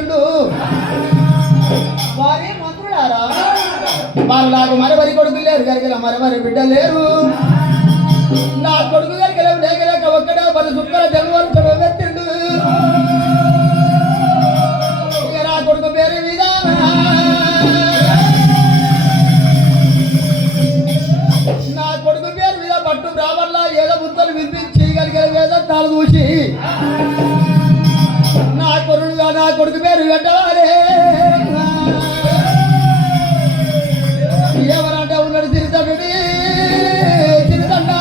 రాక్షసుడు వారే మంత్రులారా? మరి మరి కొడుకులు లేరు గరికల మరి మరి బిడ్డ లేరు. నా కొడుకు గరికల ఒక్కడే పది సుక్కల జన్మ కొడుకు పేరు పెట్టవాలే ఎవరంటే ఉన్నాడు తిరుతండ్రుడి తిరుతండ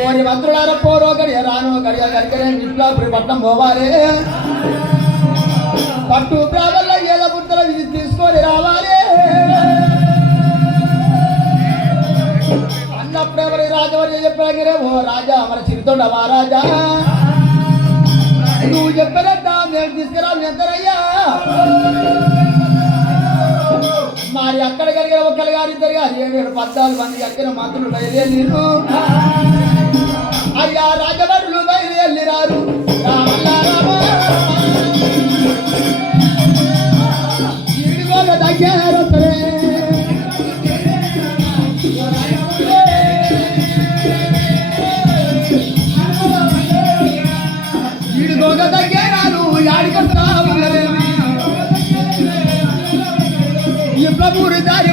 ఓరి మంత్రులార పోరో గడియ రాను గడియ గడికరే విప్లాపురి పట్నం పోవాలి పట్టు ప్రాబల్లో ఏదో ముద్దల విధి తీసుకొని రావాలి అన్నప్పుడు ఎవరి రాజవర్య చెప్పాగిరే ఓ రాజా మన చిరుతోడ మహారాజా నువ్వు చెప్పినట్ట నేను తీసుకురా ఎంతరయ్యా మరి అక్కడ కలిగిన ఒక్కరు గారు ఇద్దరు గారు ఏడు పద్నాలుగు మంది అక్కడ మాత్రం బయలుదేరు అయ్యా মুরিদারি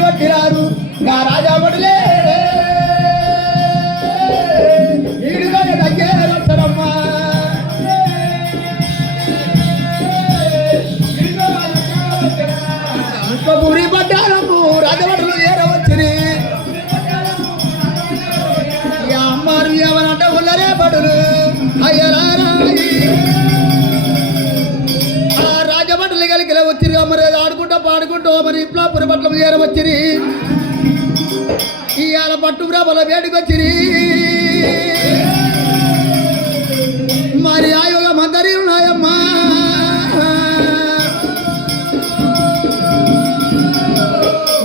ఇవాళ పట్టు బ్రహ్మల వేడుకొచ్చిరి మరి ఆయోగ మందరి ఉన్నాయమ్మా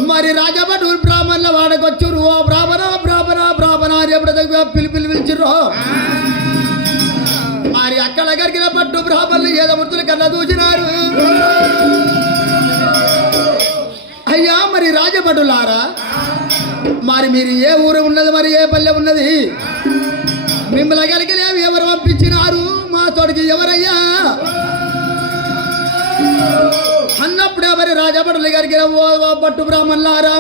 మరి రాజభటు బ్రాహ్మణుల వాడకొచ్చురు. ఓ బ్రాహ్మణ బ్రాహ్మణ బ్రాహ్మణ అని ఎప్పుడు దగ్గర పిలిపిలి పిలిచిర్రు. మరి అక్కడ గరిగిన పట్టు బ్రాహ్మణులు ఏదో మృతులు కన్నా దూచినారు. అయ్యా మరి రాజభటులారా? మరి మీరు ఏ ఊరు ఉన్నది మరి ఏ పల్లె ఉన్నది? మిమ్మల్ని కలిగినవి ఎవరు పంపించినారు? మా తోడికి ఎవరయ్యా? అన్నప్పుడే మరి రాజభటుల గారికి పట్టు బ్రాహ్మణులారా.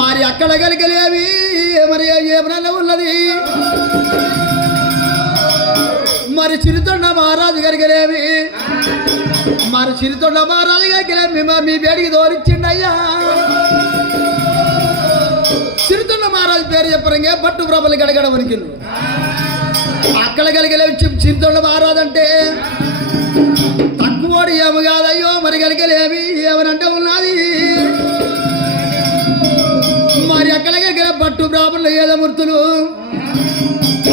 మరి అక్కడ కలిగినవి మరి ఏమన్నా ఉన్నది? మరి చిరుతొండ మహారాజు గారికి మరి చిరుతొండ మహారాజు గారికి మీ వేడికి దోరిచ్చిండి అయ్యా చిరుతొండ మహారాజు పేరు చెప్పరంగే పట్టు ప్రభలు గడగడ వణికిండు అక్కడ కలిగలే చిరుతొండ మహారాజు అంటే తక్కువోడు ఏమి కాదయ్యో మరి కలిగలేవి ఏమనంటే ఉన్నది. మరి అక్కడ కలిగిన పట్టు బ్రాహ్మణులు ఏదమూర్తులు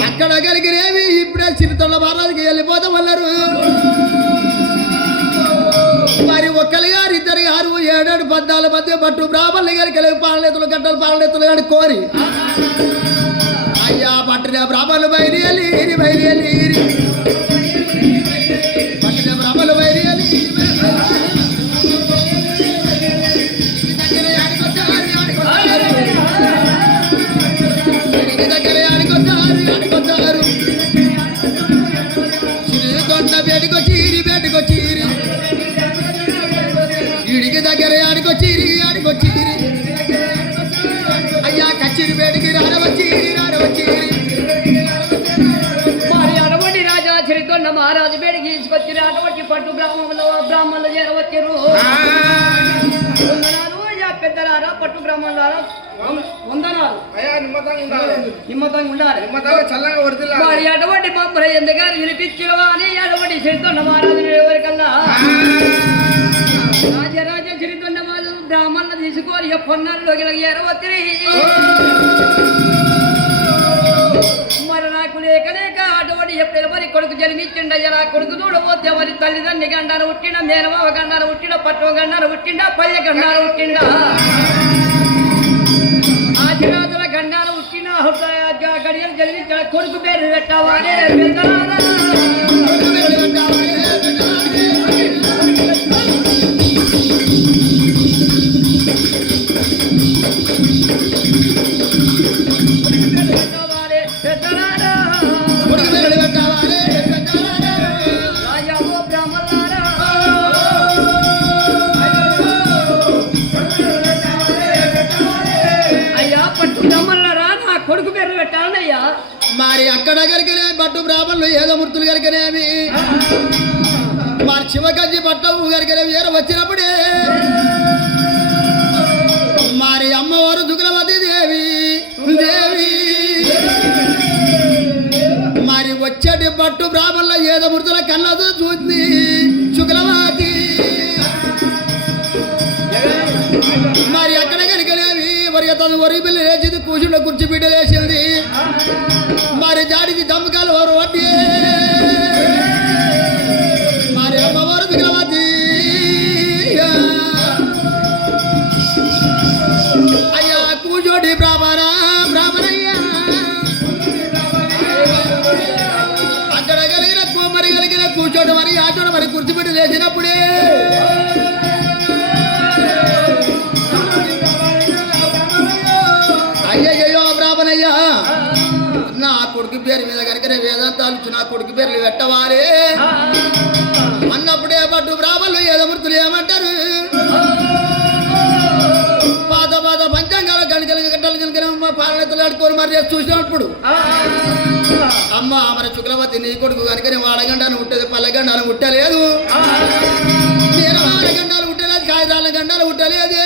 అక్కడ కలిగినవి ఇప్పుడే చిరుతొండ మహారాజుకి వెళ్ళిపోతామన్నారు పద్నాలుగు మధ్య పట్టు బ్రాహ్మణులు గారికి వెళ్ళి పాలనెత్తులు గడ్డలు పాలనేతులు కానీ కోరి. అయ్యా పట్టిన బ్రాహ్మణులు బయలు వెళ్ళి బయలు వెళ్ళి పట్టిన బ్రాహ్మణులు బయలు పెద్దలారా పట్టు వం- వందనాలు. నిమ్మతంగా ఉండాలి. మరి అటువంటి మమ్మల్ని ఎందుగారు వినిపించిన అని అటువంటి చరిత్ర మహారాజు ఎవరికల్లా రాజరాజ చరిత్ర వాళ్ళు బ్రాహ్మణులు తీసుకొని పొన్నారులోకి ఎరవత్తిరి మరి నాకు లేక లేక ఎప్పుడు మరి కొడుకు జన్మించిండ ఎలా కొడుకు చూడబోతే మరి తల్లిదండ్రి గండారు ఉట్టిన మేనమావ గండారు ఉట్టిన పట్టు గండారు ఉట్టిండ పల్లె గండారు ఉట్టిండ. ఆదిరాజుల గండారు ఉట్టిన గడియలు జన్మించిన కొడుకు పేరు పెట్టవాలే పెద్దలారా. కొడుకు పేరు పెట్టాలయ్యా మరి అక్కడ గరికనే బట్టు బ్రాహ్మణులు ఏదో మూర్తులు గరికనేవి మరి శివగంజి పట్టవు గరికనే వేరు వచ్చినప్పుడే. మరి అమ్మవారు దుగ్రవతి దేవి దేవి మరి వచ్చేటి పట్టు బ్రాహ్మణుల ఏదో మృతులు మరి తను వరి పిల్ల లేచింది కూర్చుండ కుర్చీ బిడ్డ లేచింది. మరి జాడికి దమ్మకాలు వారు వడ్డీ. మరి అమ్మవారు విగ్రహవతి అయ్యా కూచోటి బ్రాహ్మణ బ్రాహ్మణయ్యా. అక్కడ కలిగిన కోమరి కలిగిన కూర్చోటి మరి ఆచోట మరి కూర్చోబెట్టి లేచినప్పుడే నా కొడుకు పేరు మీద కనుక వేదాంతాలు ఇచ్చి నా కొడుకు పేర్లు పెట్టవారే. అన్నప్పుడే పట్టు బ్రాహ్మణులు ఏదమృతులు ఏమంటారు? పాత పాత పంచాంగాల గణికలు గంటలు మా పాలనతలు ఆడుకొని మరి చేసి చూసినప్పుడు. అమ్మ మరి శుక్రవతి నీ కొడుకు కనుక వాడగండాను పుట్టేది పల్లెగండాను నేను వాడగండాలు పుట్టలేదు కాగితాల గండాలు పుట్టలేదే.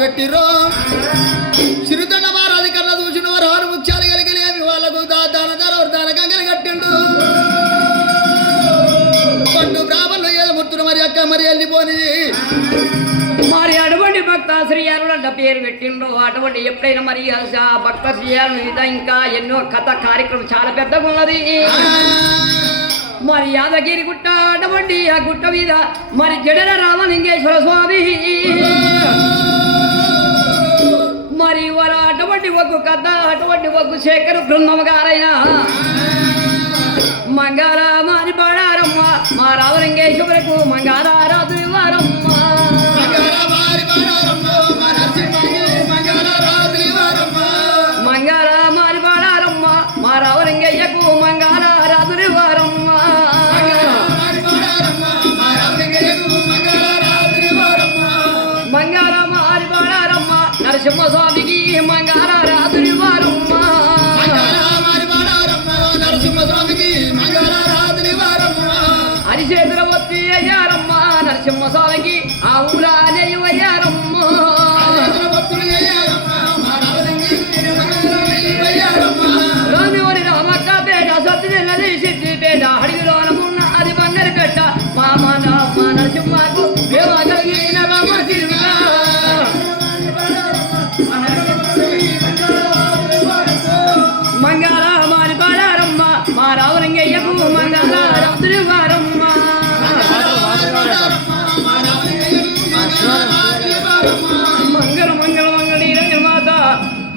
పెట్టిర్రో? చిరుతండ వారాది కన్నా చూసిన వారు ఆరు ముత్యాలు కలిగినవి వాళ్ళకు దాన ధర దాన గంగలు కట్టిండు. పట్టు బ్రాహ్మణులు ఏదో ముత్తురు మరి అక్క మరి వెళ్ళిపోని. మరి అటువంటి భక్త శ్రీయారుడు అంట పేరు పెట్టిండ్రు. అటువంటి ఎప్పుడైనా మరి భక్త శ్రీయారు మీద ఇంకా ఎన్నో కథ కార్యక్రమం చాలా పెద్దగా ఉన్నది. మరి యాదగిరి గుట్ట అటువంటి ఆ గుట్ట మీద మరి జడల రామలింగేశ్వర స్వామి. మరి వారు అటువంటి ఒక కథ అటువంటి ఒక శేఖర్ బృందం గారైన మంగారా మారి పాడారమ్మ మా రామలింగేశ్వరకు మంగార రాదు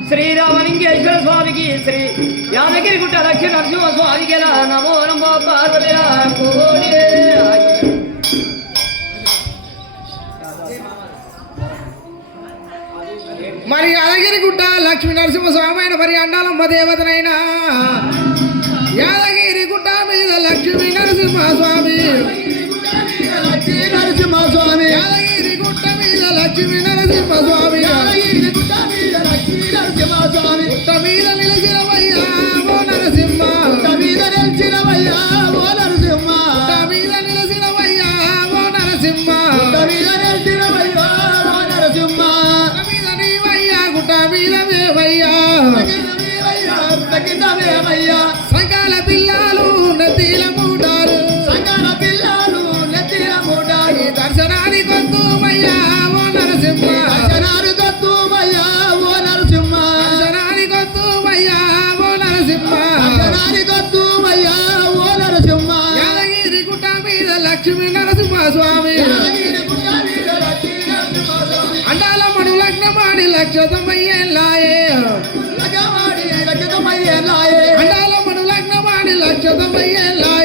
శ్రీరామలింగేశ్వర స్వామికి శ్రీ యాదగిరి గుట్ట లక్ష్మీ నరసింహ స్వామికి నమో నమో పార్వతి మరి యాదగిరి గుట్ట లక్ష్మీ నరసింహ స్వామి అయిన మరి అండాలమ్మ దేవతనైనా యాదగిరి గుట్ట మీద లక్ష్మీ నరసింహ స్వామి లక్ష్మీ నరసింహస్వామి. యాదగిరి గుట్ట మీద లక్ష్మీ నరసింహ స్వామి యాదగిరి గుట్ట మీద లక్ష్మీ నరసింహస్వామి. గుట్ట మీద లక్షతమయ్యేలాయే లగవాడి లక్షతమయ్యేలాయే. అండాల మడు లగ్నమాడి లక్షతమయ్యేలాయే